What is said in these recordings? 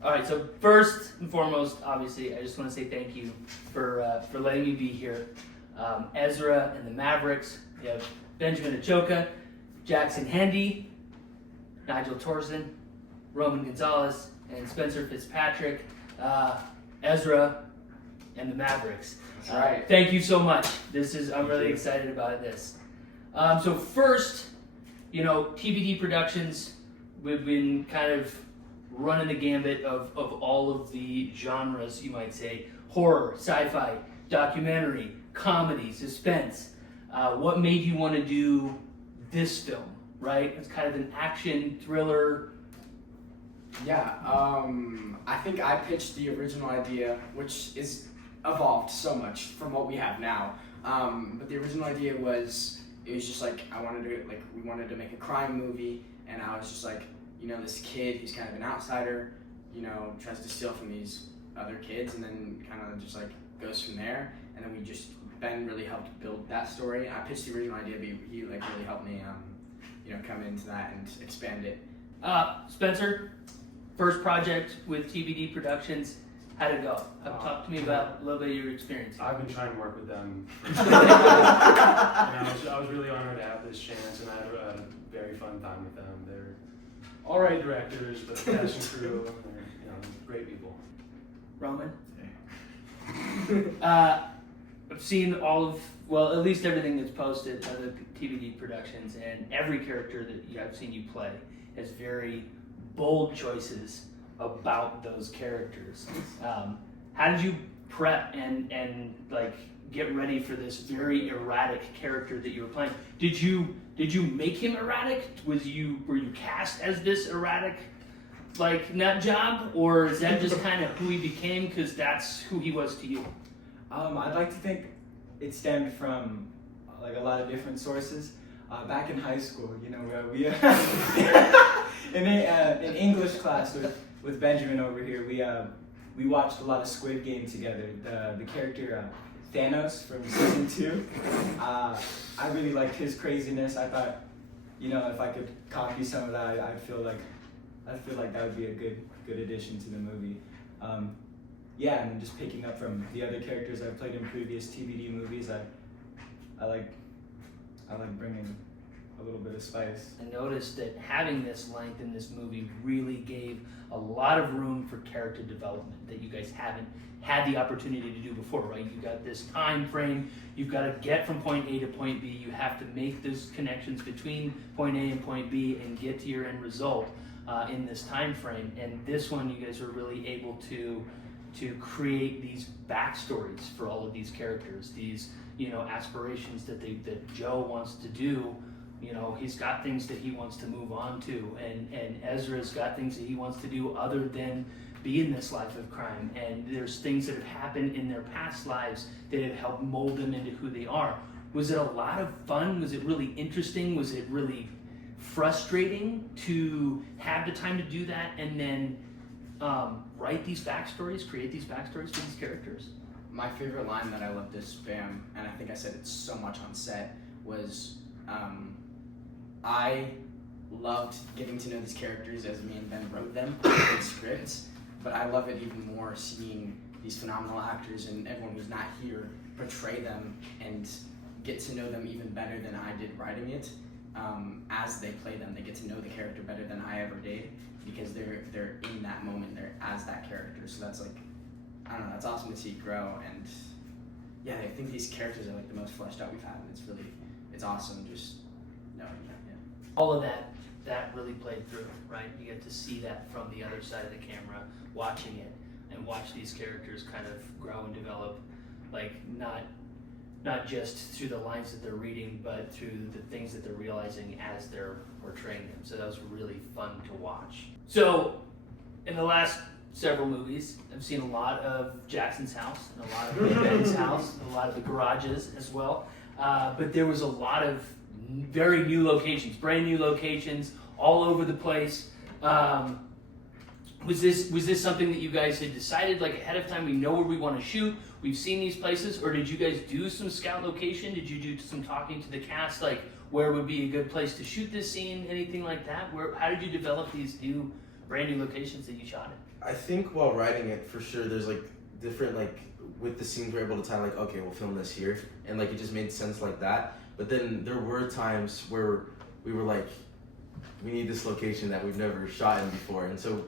All right, so first and foremost, obviously, I just want to say thank you for letting me be here. Ezra and the Mavericks, we have Benjamin Achoka, Jackson Hendy, Nigel Torsen, Roman Gonzalez, and Spencer Fitzpatrick. Ezra and the Mavericks. That's right. Thank you so much. I'm really excited about this. So first, TBD Productions, we've been kind of running the gambit of all of the genres, you might say: horror, sci-fi, documentary, comedy, suspense. What made you want to do this film, right? It's kind of an action thriller. Yeah, I think I pitched the original idea, which is evolved so much from what we have now. But the original idea was, it was just like, we wanted to make a crime movie, and I was just like, this kid who's kind of an outsider, tries to steal from these other kids, and then kind of just like goes from there. And then Ben really helped build that story. I pitched the original idea, but he really helped me, come into that and expand it. Spencer, first project with TBD Productions, how'd it go? Talk to me about a little bit of your experience. I've been trying to work with them. And I was really honored to have this chance, and I had a very fun time with them. They're all right directors, but cast and crew, they're great people. Roman? I've seen at least everything that's posted by the TBD Productions, and every character that I've seen you play has very bold choices about those characters. How did you prep and get ready for this very erratic character that you were playing? Did you make him erratic? Were you cast as this erratic nut job, or is that just kind of who he became because that's who he was to you? I'd like to think it stemmed from a lot of different sources. Back in high school, we in English class with Benjamin over here, we watched a lot of Squid Game together. The character Thanos from season 2, I really liked his craziness. I thought, if I could copy some of that, I feel like that would be a good addition to the movie. And then just picking up from the other characters I've played in previous TBD movies, I like bringing a little bit of spice. I noticed that having this length in this movie really gave a lot of room for character development that you guys haven't had the opportunity to do before, right? You got this time frame, you've got to get from point A to point B, you have to make those connections between point A and point B and get to your end result in this time frame. And this one, you guys were really able to create these backstories for all of these characters, these aspirations that Joe wants to do. He's got things that he wants to move on to, and Ezra's got things that he wants to do other than be in this life of crime. And there's things that have happened in their past lives that have helped mold them into who they are. Was it a lot of fun? Was it really interesting? Was it really frustrating to have the time to do that and then write these backstories, create these backstories for these characters? My favorite line that I love to spam, and I think I said it so much on set, was I loved getting to know these characters as me and Ben wrote them in scripts, but I love it even more seeing these phenomenal actors and everyone who's not here portray them and get to know them even better than I did writing it. As they play them, they get to know the character better than I ever did because they're in that moment, they're as that character. So that's that's awesome to see grow. And yeah, I think these characters are the most fleshed out we've had, and it's awesome just knowing that. Yeah. All of that really played through, right? You get to see that from the other side of the camera, watching it, and watch these characters kind of grow and develop, not just through the lines that they're reading, but through the things that they're realizing as they're portraying them. So that was really fun to watch. So in the last several movies, I've seen a lot of Jackson's house and a lot of Ben's house, and a lot of the garages as well. But there was a lot of very new locations, brand new locations all over the place. Was this something that you guys had decided ahead of time? We know where we want to shoot. We've seen these places, or did you guys do some scout location? Did you do some talking to the cast, where would be a good place to shoot this scene, anything like that? How did you develop these brand new locations that you shot in? I think while writing it, for sure, there's like different like with the scenes we're able to tie like, okay, we'll film this here, and like it just made sense like that. But then there were times where we were like, we need this location that we've never shot in before, and so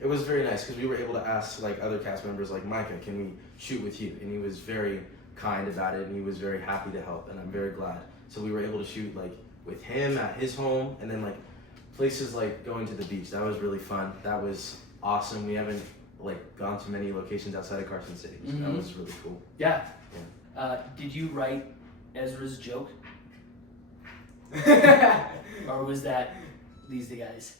it was very nice because we were able to ask like other cast members like, Micah, can we shoot with you? And he was very kind about it, and he was very happy to help, and I'm very glad. So we were able to shoot like with him at his home, and then like places like going to the beach. That was really fun. That was awesome. We haven't like gone to many locations outside of Carson City, so that was really cool. Yeah. Did you write Ezra's joke, or was that these the guys?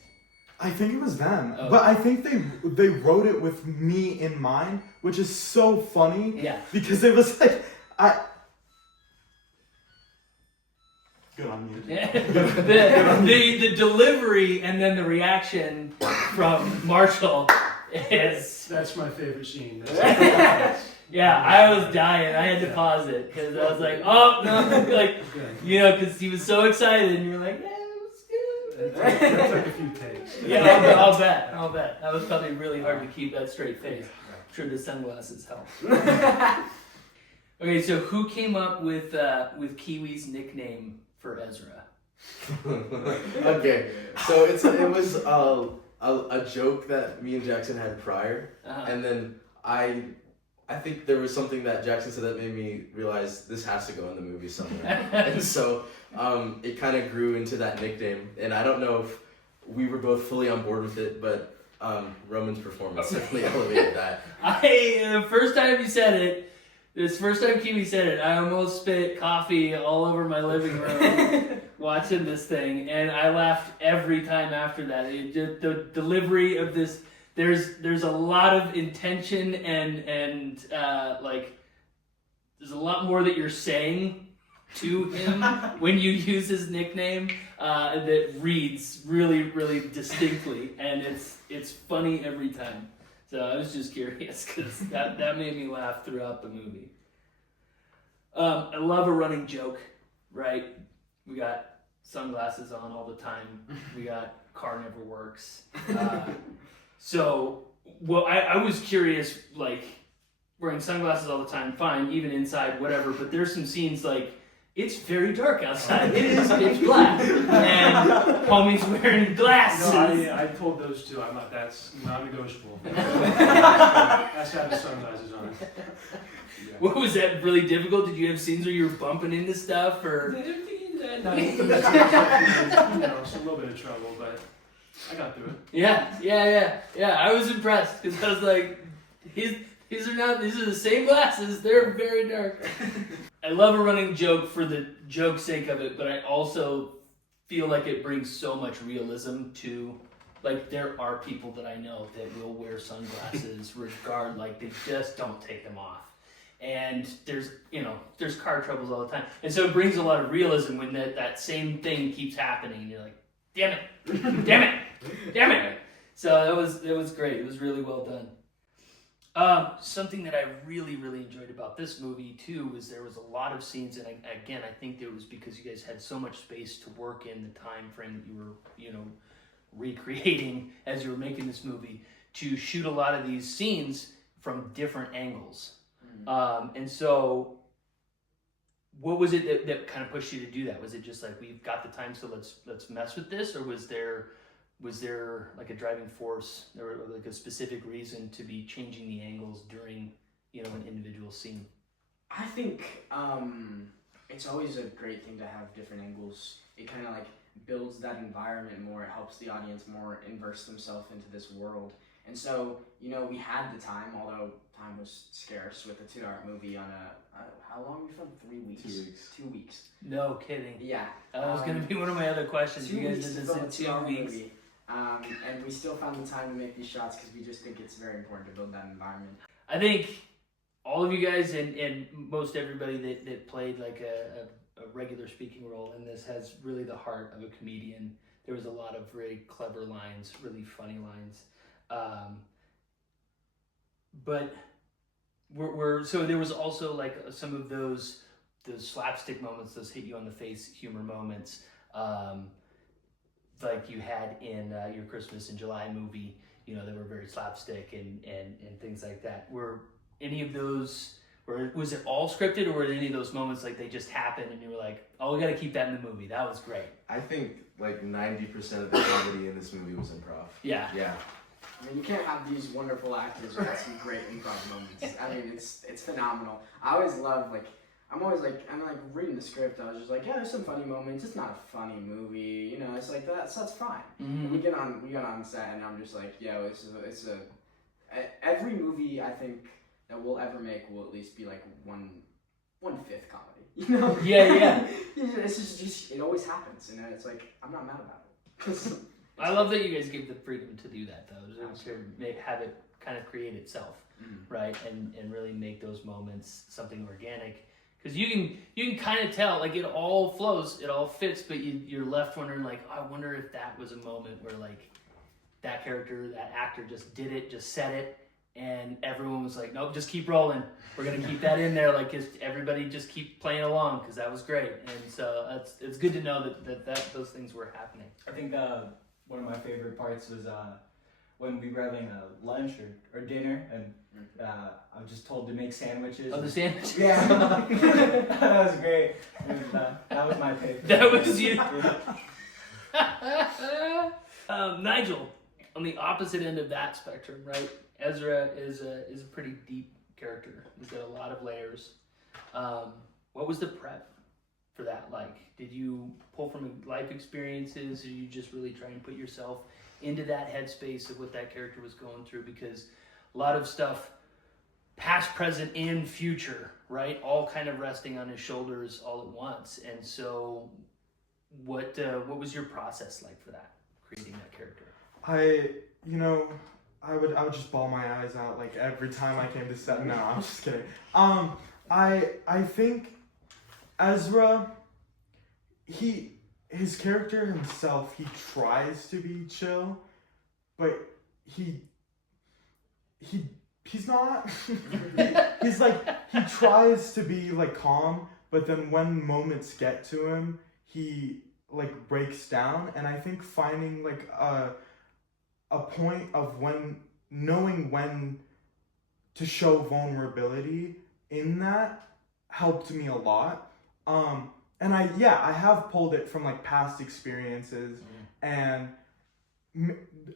I think it was them, Oh. but I think they wrote it with me in mind, which is so funny. Yeah. Because it was like Good on you. the delivery and then the reaction from Marshall is. That's my favorite scene. Yeah, I was dying. I had to pause it because I was like, oh no, like, you know, because he was so excited, and you're like, yeah, it was good. That took a few takes. Yeah, I'll bet. That was probably really hard to keep that straight face. I'm sure the sunglasses helped. Okay, so who came up with Kiwi's nickname for Ezra? Okay, so it was a joke that me and Jackson had prior, and then I think there was something that Jackson said that made me realize this has to go in the movie somewhere, and so it kind of grew into that nickname, and I don't know if we were both fully on board with it, but Roman's performance definitely elevated that. The first time he said it. This first time Kiwi said it, I almost spit coffee all over my living room watching this thing, and I laughed every time after that. The delivery of this, there's a lot of intention and like there's a lot more that you're saying to him when you use his nickname that reads really, really distinctly, and it's funny every time. So I was just curious because that made me laugh throughout the movie. I love a running joke, right? We got sunglasses on all the time. We got car never works. I was curious, like, wearing sunglasses all the time, fine, even inside, whatever, but there's some scenes like, it's very dark outside. It is pitch black. And homie's wearing glasses. No, I told those two, that's non-negotiable. That's having sunglasses on. Yeah. What was that really difficult? Did you have scenes where you were bumping into stuff or? No, it's a little bit of trouble, but I got through it. Yeah. I was impressed because I was like, these are the same glasses. They're very dark. I love a running joke for the joke's sake of it, but I also feel like it brings so much realism to, like, there are people that I know that will wear sunglasses like they just don't take them off. And there's car troubles all the time. And so it brings a lot of realism when that same thing keeps happening and you're like, damn it. So it was great. It was really well done. Something that I really, really enjoyed about this movie too was there was a lot of scenes, and again, I think it was because you guys had so much space to work in the time frame that you were, recreating as you were making this movie, to shoot a lot of these scenes from different angles. And so, what was it that kind of pushed you to do that? Was it just like, we've got the time, so let's mess with this, or was there like a driving force or like a specific reason to be changing the angles during, an individual scene? I think it's always a great thing to have different angles. It kind of like builds that environment more. It helps the audience more immerse themselves into this world. And so, we had the time, although time was scarce with a 2-hour movie on how long we filmed? 3 weeks? 2 weeks. 2 weeks. No kidding. Yeah. That was going to be one of my other questions. 2 You guys weeks did to this film in a 2 2-hour weeks. movie. And we still found the time to make these shots because we just think it's very important to build that environment. I think all of you guys and most everybody that played like a regular speaking role in this has really the heart of a comedian. There was a lot of very clever lines, really funny lines. But so there was also like some of those slapstick moments, those hit you on the face humor moments, like you had in your Christmas in July movie. you know, that were very slapstick and things like that. Were any of those, or was it all scripted, or were any of those moments like they just happened and you were like, oh, we got to keep that in the movie? That was great. I think like 90% of the comedy in this movie was improv. Yeah. Yeah. I mean, you can't have these wonderful actors without some great improv moments. I mean, it's phenomenal. I always love, like, I'm reading the script, I was just like, yeah, there's some funny moments. It's not a funny movie, you know. It's like that's fine. Mm-hmm. We get on set, and I'm just like, yo, every movie I think that we'll ever make will at least be like 1/5 comedy, you know? Yeah. It's just it always happens, and it's like I'm not mad about it. I love that you guys give the freedom to do that, though, to have it kind of create itself, right, and really make those moments something organic. Because you can kind of tell, like, it all flows, it all fits, but you're left wondering, like, oh, I wonder if that was a moment where, like, that character, that actor just did it, just said it, and everyone was like, nope, just keep rolling. We're going to keep that in there. Like, everybody just keep playing along, because that was great. And so it's good to know that those things were happening. I think one of my favorite parts was when we were having lunch or dinner, and I was just told to make sandwiches. Oh, the sandwiches? Yeah. That was great. That was my favorite. That was you. Nigel, on the opposite end of that spectrum, right? Ezra is a pretty deep character. He's got a lot of layers. What was the prep for that like? Did you pull from life experiences, or you just really try and put yourself into that headspace of what that character was going through? Because a lot of stuff, past, present, and future, right? All kind of resting on his shoulders all at once. And so what was your process like for that, creating that character? I would just bawl my eyes out like every time I came to set. No, I'm just kidding. I think Ezra, his character himself, he tries to be chill, but he's not. He's like, he tries to be like calm, but then when moments get to him, he like breaks down. And I think finding like a point of knowing when to show vulnerability in that helped me a lot. And I have pulled it from like past experiences and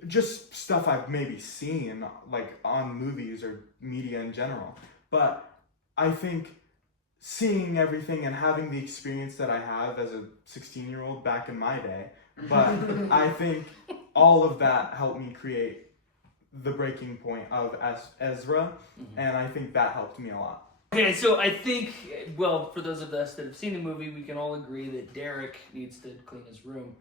just stuff I've maybe seen like on movies or media in general. But I think seeing everything and having the experience that I have as a 16-year-old back in my day, but I think all of that helped me create the breaking point of Ezra, and I think that helped me a lot. Okay, so I think, well, for those of us that have seen the movie, we can all agree that Derek needs to clean his room.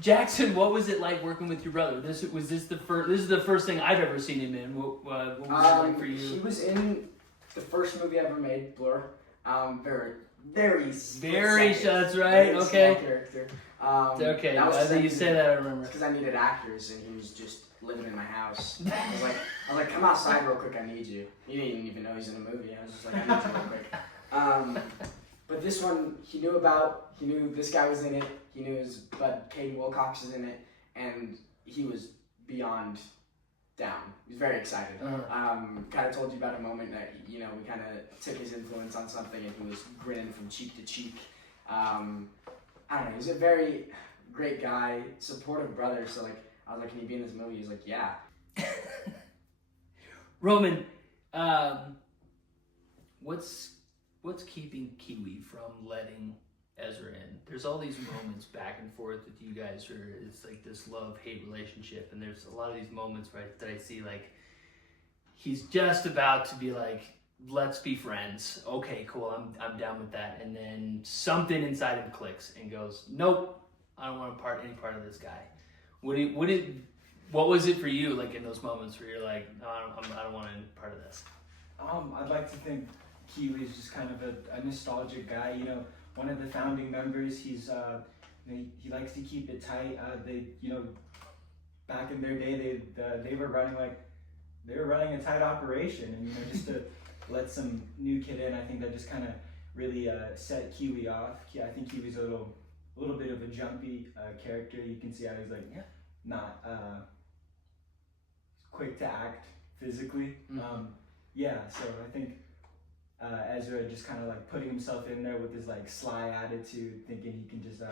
Jackson, what was it like working with your brother? This is the first thing I've ever seen him in. What was it like for you? He was in the first movie I ever made, Blur. Very That's right. Okay. Character. Okay. That was Now that you say that, I remember. Because I needed actors, and he was just living in my house. I was like, come outside real quick. I need you. He didn't even know he's in a movie. I was just like, I need you real quick. But this one, he knew this guy was in it. He knew his bud, Caden Wilcox, is in it, and he was beyond down. He was very excited. Kind of told you about a moment that, we kind of took his influence on something, and he was grinning from cheek to cheek. I don't know. He's a very great guy, supportive brother. So I was like, can you be in this movie? He's like, yeah. Roman, what's keeping Kiwi from letting Ezra in? There's all these moments back and forth with you guys where it's like this love-hate relationship, and there's a lot of these moments right that I see like he's just about to be like, let's be friends. Okay, cool, I'm down with that. And then something inside him clicks and goes, nope, I don't want any part of this guy. What was it for you, like in those moments where you're like, no, I don't want any part of this? I'd like to think Kiwi is just kind of a nostalgic guy. One of the founding members. He's he likes to keep it tight. Back in their day, they were running a tight operation, and just to let some new kid in, I think that just kind of really set Kiwi off. I think Kiwi's a little bit of a jumpy character. You can see how he's like not quick to act physically. Mhm. Yeah, so I think Ezra just kind of like putting himself in there with his like sly attitude, thinking he can just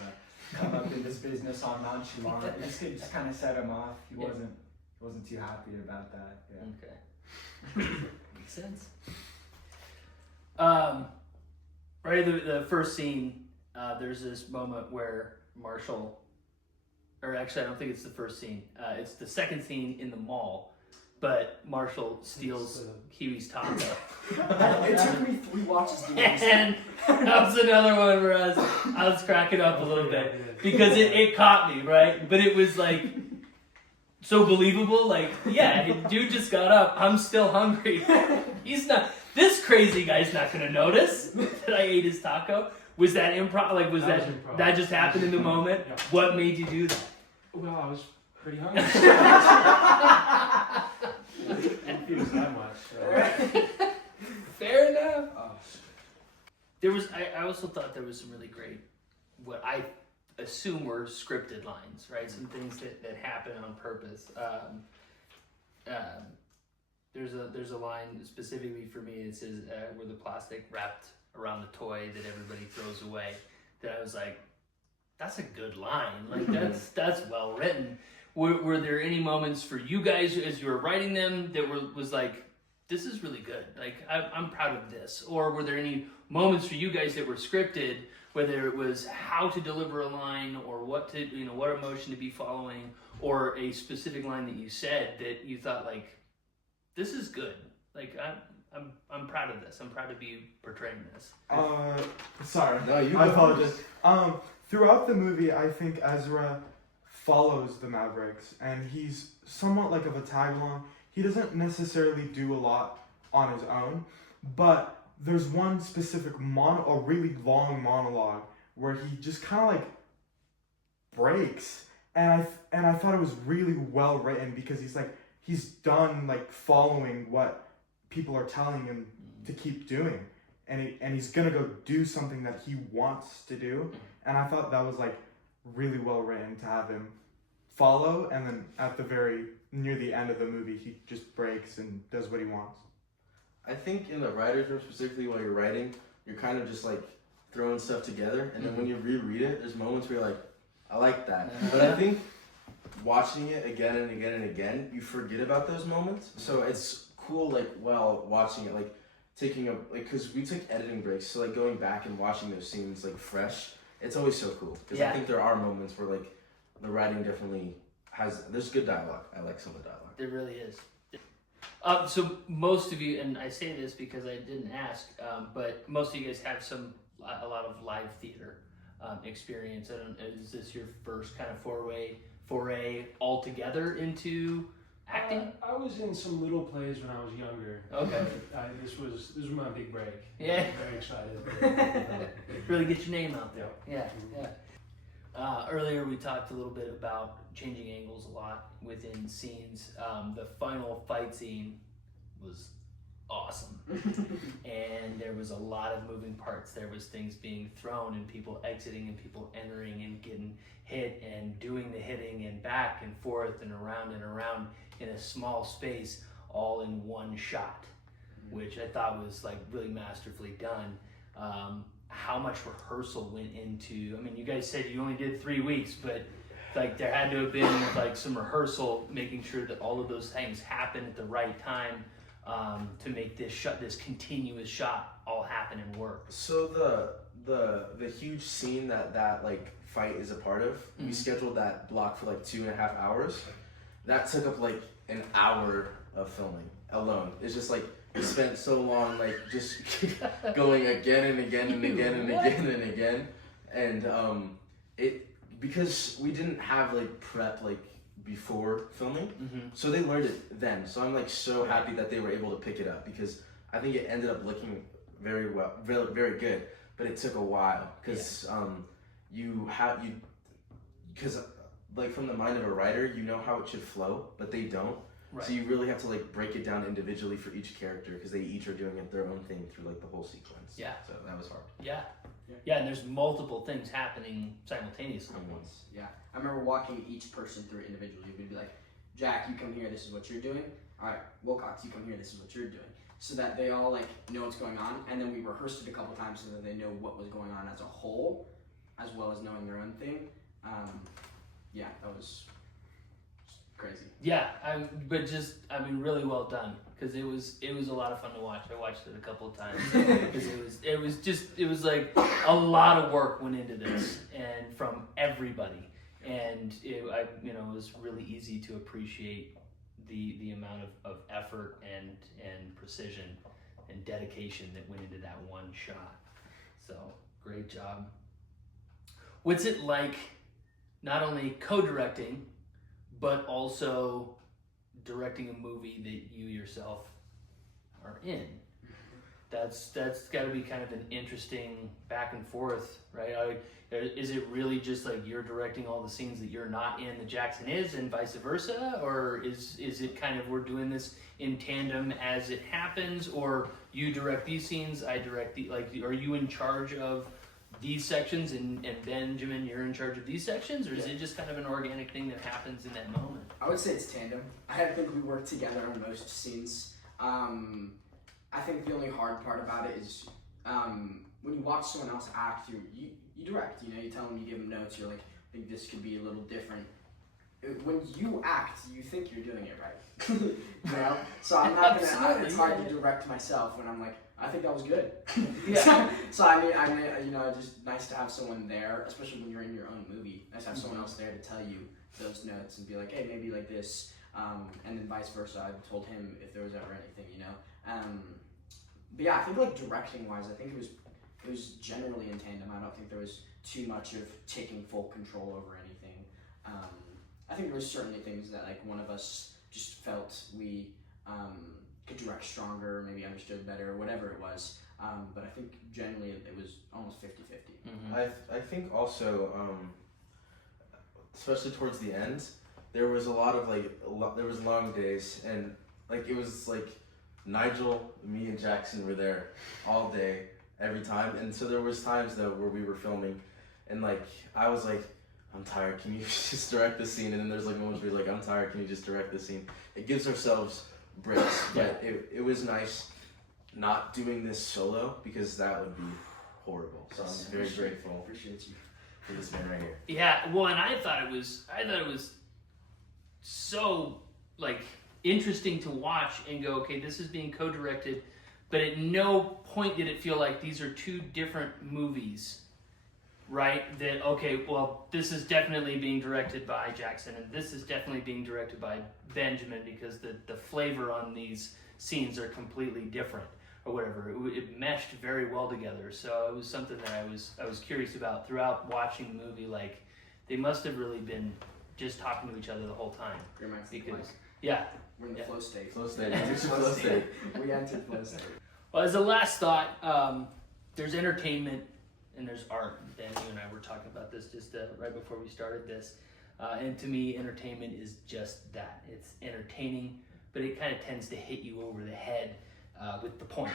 come up in this business on nonchalant. It just kind of set him off. He wasn't too happy about that. Yeah. Okay. Makes sense. Right, the first scene, there's this moment where Marshall, or actually I don't think it's the first scene, it's the second scene in the mall, but Marshall steals Kiwi's taco. It took me 3 watches to do this. And that was another one where I was cracking up a little bit because it caught me, right? But it was like so believable, like, yeah, dude just got up, I'm still hungry. This crazy guy's not gonna notice that I ate his taco. Was that improv? Like, was that improv. that just happened in the moment? Yeah. What made you do that? Well, I was pretty hungry. Confused that much. So. Fair enough. Oh, There was. I also thought there was some really great, what I assume were scripted lines, right? Some things that happen on purpose. There's a line specifically for me. It says where the plastic wrapped around the toy that everybody throws away. That I was like, that's a good line. Like that's well written. Were there any moments for you guys as you were writing them that was like, this is really good. Like I'm proud of this. Or were there any moments for you guys that were scripted, whether it was how to deliver a line or what emotion to be following, or a specific line that you said that you thought like, this is good. Like I'm proud of this. I'm proud to be portraying this. Sorry. No, you I go apologize. Throughout the movie, I think Ezra follows the Mavericks, and he's somewhat like of a tag-along. He doesn't necessarily do a lot on his own, but there's one specific a really long monologue where he just kind of like breaks, and I thought it was really well written because he's done like following what people are telling him to keep doing, and he's gonna go do something that he wants to do, and I thought that was like really well written to have him follow, and then near the end of the movie he just breaks and does what he wants. I think in the writer's room, specifically while you're writing, you're kind of just like throwing stuff together, and then when you reread it, there's moments where you're like, I like that. But I think watching it again and again and again, you forget about those moments. So it's cool, like while watching it, like because we took editing breaks, so like going back and watching those scenes like fresh, it's always so cool. Because I think there are moments where like the writing definitely there's good dialogue. I like some of the dialogue. There really is. So most of you, and I say this because I didn't ask, but most of you guys have a lot of live theater experience. Is this your first kind of foray altogether into acting? I was in some little plays when I was younger. Okay. This was my big break. Yeah. I'm very excited. Really get your name out there. Yeah. Earlier we talked a little bit about changing angles a lot within scenes. The final fight scene was awesome. And there was a lot of moving parts. There was things being thrown and people exiting and people entering and getting hit and doing the hitting and back and forth and around in a small space, all in one shot, which I thought was like really masterfully done. How much rehearsal went into, I mean, you guys said you only did 3 weeks, but like there had to have been like some rehearsal, making sure that all of those things happen at the right time, to make this continuous shot all happen and work. So the huge scene that like fight is a part of, we scheduled that block for like 2.5 hours. That took up like an hour of filming alone. It's just like we spent so long like just going again and again and again and again and again, and it because we didn't have like prep like before filming, so they learned it then. So I'm like so happy that they were able to pick it up, because I think it ended up looking very well, very, very good. But it took a while because because like from the mind of a writer, you know how it should flow, but they don't. Right. So you really have to like break it down individually for each character, because they each are doing it their own thing through like the whole sequence. Yeah. So that was hard. Yeah, and there's multiple things happening simultaneously. Yeah, I remember walking each person through it individually. We'd be like, Jack, you come here, this is what you're doing. All right, Wilcox, you come here, this is what you're doing. So that they all like know what's going on, and then we rehearsed it a couple times so that they know what was going on as a whole, as well as knowing their own thing. Yeah, that was crazy. Yeah, really well done, because it was a lot of fun to watch. I watched it a couple of times because it was like a lot of work went into this, and from everybody, and it was really easy to appreciate the amount of effort and precision and dedication that went into that one shot. So great job. What's it like, not only co-directing, but also directing a movie that you yourself are in? That's got to be kind of an interesting back and forth, right? Is it really just like you're directing all the scenes that you're not in that Jackson is, and vice versa, or is it kind of we're doing this in tandem as it happens, or you direct these scenes, I direct are you in charge of these sections, and Benjamin, you're in charge of these sections, or is it just kind of an organic thing that happens in that moment? I would say it's tandem. I think we work together on most scenes. I think the only hard part about it is when you watch someone else act, you direct. You tell them, you give them notes. You're like, I think this could be a little different. When you act, you think you're doing it right. So I'm not gonna. It's hard to direct myself when I'm like, I think that was good. Yeah. So I mean, just nice to have someone there, especially when you're in your own movie. Nice to have someone else there to tell you those notes and be like, hey, maybe like this, and then vice versa. I told him if there was ever anything, But yeah, I think like directing wise, I think it was generally in tandem. I don't think there was too much of taking full control over anything. I think there was certainly things that like one of us just felt we could direct stronger, maybe understood better, whatever it was. But I think generally it was almost 50-50. Mm-hmm. I think also, especially towards the end, there was a lot of there was long days, and like it was like Nigel, me, and Jackson were there all day, every time, and so there was times though where we were filming, and like I was like, I'm tired, can you just direct this scene? And then there's like moments where you're like, I'm tired, can you just direct this scene? It gives ourselves breaks, but it was nice not doing this solo, because that would be horrible. So I'm very grateful. Appreciate you for this man right here. Yeah, well, and I thought it was so like interesting to watch and go, okay, this is being co-directed, but at no point did it feel like these are two different movies, right? That, okay, well, this is definitely being directed by Jackson, and this is definitely being directed by Benjamin, because the flavor on these scenes are completely different, or whatever. It meshed very well together. So it was something that I was curious about throughout watching the movie. Like, they must have really been just talking to each other the whole time. Because, yeah. We're in the flow state. Flow state. Flow state. We entered flow state. Well, as a last thought, there's entertainment and there's art. Ben, you and I were talking about this just right before we started this. And to me, entertainment is just that. It's entertaining, but it kind of tends to hit you over the head with the point,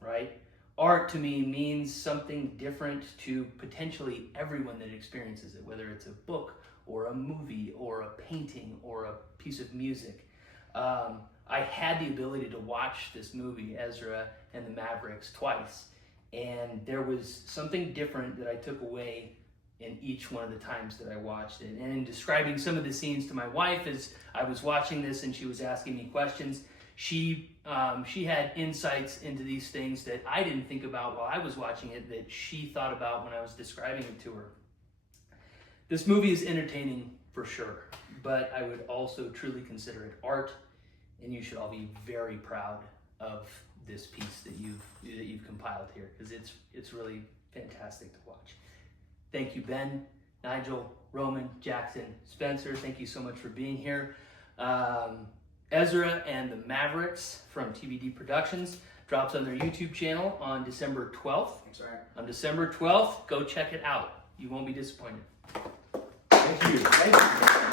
right? Art to me means something different to potentially everyone that experiences it, whether it's a book or a movie or a painting or a piece of music. I had the ability to watch this movie, Ezra and The Mavericks, twice, and there was something different that I took away in each one of the times that I watched it. And in describing some of the scenes to my wife as I was watching this and she was asking me questions, she had insights into these things that I didn't think about while I was watching it, that she thought about when I was describing it to her. This movie is entertaining for sure, but I would also truly consider it art, and you should all be very proud of this piece that you've compiled here, because it's really fantastic to watch. Thank you, Ben, Nigel, Roman, Jackson, Spencer. Thank you so much for being here. Ezra and The Mavericks from TBD Productions drops on their YouTube channel on December 12th. That's right. On December 12th, go check it out. You won't be disappointed. Thank you. Thank you.